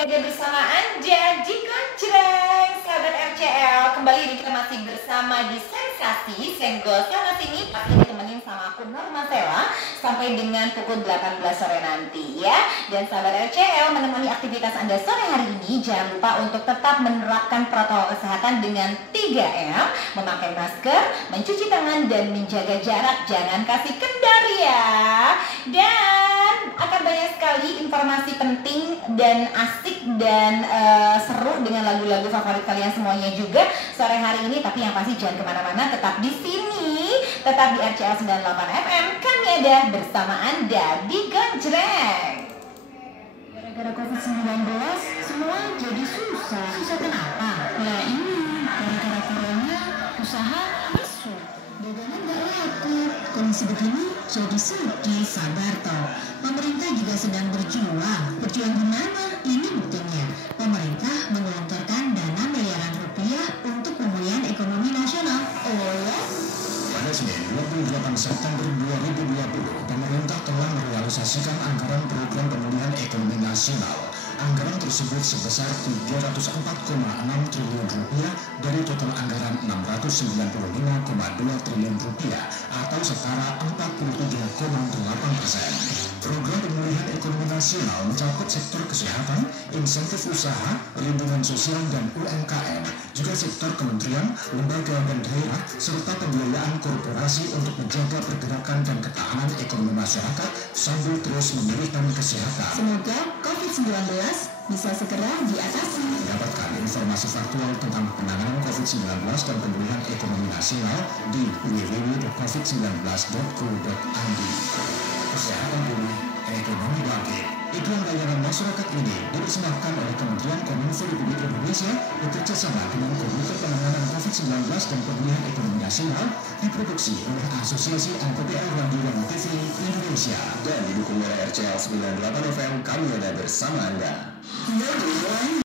ada bersama Anda di Gojreng, sahabat RCL. Kembali ini kita masih bersama di Sensasi Senggol sana sini, pasti ditemenin sama aku Norma Sela sampai dengan pukul 18 sore nanti ya. Dan sahabat RCL, menemani aktivitas Anda sore hari ini, jangan lupa untuk tetap menerapkan protokol kesehatan dengan 3M, memakai masker, mencuci tangan, dan menjaga jarak. Jangan kasih kendor ya. Dan akan banyak sekali informasi penting dan asik dan seru dengan lagu-lagu favorit kalian semuanya juga sore hari ini. Tapi yang pasti jangan kemana-mana, tetap di sini, tetap di RCL 98 FM. Kami ada bersama Anda di Gojreng. Gara-gara COVID-19 semua jadi susah. Susah kenapa? Nah ini gara-gara corona usaha lesu, dagangan gak laku. Kondisi begini jadi sedih, sabar toh. Pemerintah juga sedang berjuang. Berjuang gimana? Ini buktinya. Pemerintah menggelontorkan dana miliaran rupiah untuk pemulihan ekonomi nasional. Oh ya? Pada Senin 28 September 2020, pemerintah telah merealisasikan anggaran program pemulihan ekonomi nasional. Anggaran tersebut sebesar 304,6 triliun rupiah dari total anggaran 695,2 triliun rupiah atau setara 43,8%. Program pemulihan ekonomi nasional mencakup sektor kesehatan, insentif usaha, perlindungan sosial dan UMKM, juga sektor kementerian, lembaga dan daerah, serta pembiayaan korporasi untuk menjaga pergerakan dan ketahanan ekonomi masyarakat sambil terus memulihkan kesehatan. Semoga COVID-19 bisa segera diatasi. Dapatkan informasi faktual tentang penanganan COVID-19 dan pemulihan ekonomi nasional di www.covid19.go.id. Kesehatan pulih, ekonomi bangkit. Iklan layanan masyarakat ini dipersembahkan oleh Kementerian Kominfo Republik Indonesia bekerjasama dengan Komite Penanganan COVID-19 dan Pemulihan Ekonomi Nasional, diproduksi oleh Asosiasi NPPL Radio dan TV Indonesia dan didukung oleh RCL 98 FM. Kami ada bersama Anda.